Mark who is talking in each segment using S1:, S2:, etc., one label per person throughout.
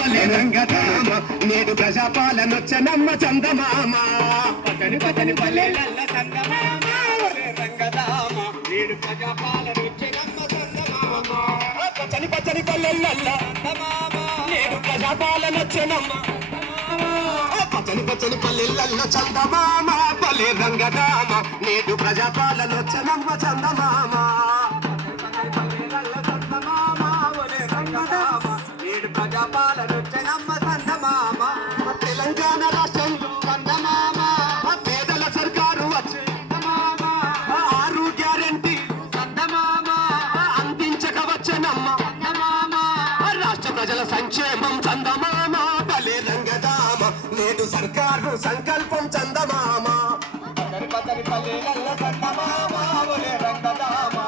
S1: పల్లె రంగధామ నేడు ప్రజాపాలనొచ్చనమ్మ చందమామ.
S2: పతని పతని పల్లెలల్ల చందమామ ఒరే రంగదామ వీడు ప్రజాపాలనొచ్చెనమ్మ చందమామ.
S1: పచ్చని పచ్చని పల్లెల్లల్లా
S2: చందమామ
S1: నేడు ప్రజాపాలనొచ్చనమ్మ పచ్చని పచ్చని పల్లెల్లల్లో చందమామ పల్లె రంగదామ నేడు ప్రజాపాలనొచ్చనమ్మ చందమామ. ప్రజల సంక్షేమం చందమామ బలే రంగదామ. నేడు సర్కారు సంకల్పం చందమామ.
S2: రంగదామ.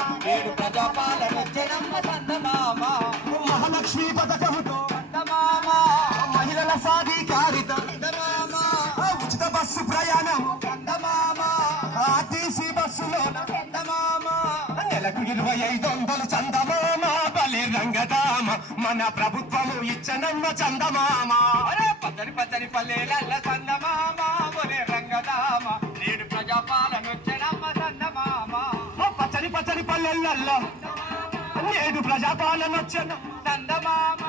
S1: మహాలక్ష్మి
S2: చందమామ.
S1: మహిళల సాధికారిత నెలకు ఇరవై ఐదు వందలు చందమామ బలే రంగదామ మన ప్రభుత్వము ఇచ్చనమ్మ చందమామ.
S2: ఒరే పచ్చని పచ్చని పల్లెలల్ల చందమామ ఒరే రంగదామ నేడు ప్రజాపాలనొచ్చెనమ్మ చందమామ.
S1: ఓ పచ్చని పచ్చని పల్లెల్లల్లో నేడు ప్రజాపాలన వచ్చన
S2: చందమామ.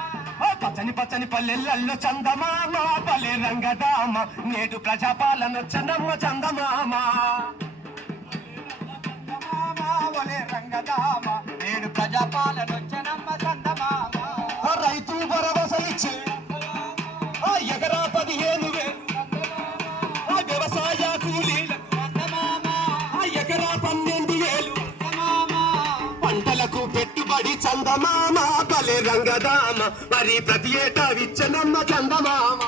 S1: ఓ పచ్చని పచ్చని పల్లెల్లో చందమామ బలే రంగదామ నేడు ప్రజాపాలన వచ్చనమ్మ చందమామ.
S2: చందమామ. కదామ
S1: నేను రైతు భరోసా ఇచ్చే ఎకరా పదిహేను పంటలకు పెట్టుబడి మరి ప్రతి ఏటా విచ్చనమ్మ చందమామ.